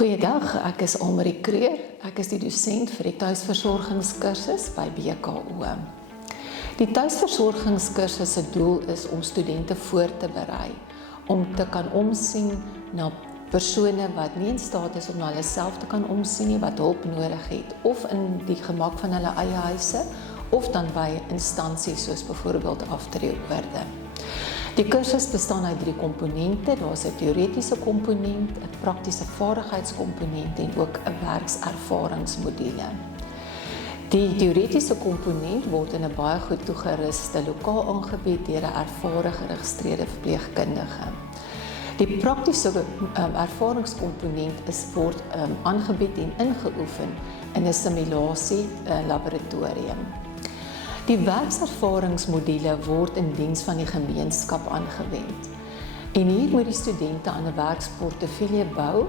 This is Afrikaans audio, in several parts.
Goeiedag, ek is Almarie Kreur. Ek is die dosent vir die tuisversorgingskursus by BKO. Die tuisversorgingskursus se doel is om studente voor te berei om te kan omsien na persone wat nie in staat is om na hulle self te kan omsien nie, wat hulp nodig het, of in die gemak van hulle eie huise, of dan by instansies soos byvoorbeeld aftreeoorde. Die kursus bestaan uit 3 komponente. Daar is 'n teoretiese komponent, 'n praktiese vaardigheidskomponent en ook 'n werkservaringsmodule. Die teoretiese komponent word in 'n baie goed toegeruste lokaal aangebied deur 'n ervare geregistreerde verpleegkundige. Die praktiese ervaringskomponent word aangebied en ingeoefen in 'n simulasie laboratorium. Die werkservaringsmodule word in diens van die gemeenskap aangewend. En hier moet die studente aan 'n werksportefeulje bou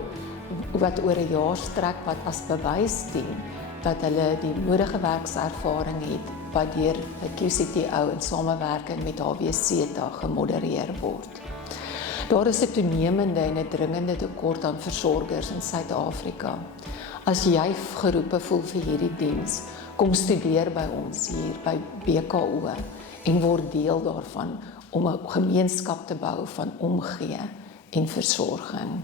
wat oor 'n jaar strek, wat as bewys dien dat hulle die nodige werkservaring het wat deur 'n QCTO in samewerking met HWSETA gemodereer word. Daar is 'n toenemende en 'n dringende tekort aan versorgers in Suid-Afrika. As jy geroepe voel vir hierdie diens, kom studeer by ons hier by BKO en word deel daarvan om 'n gemeenskap te bou van omgee en versorging.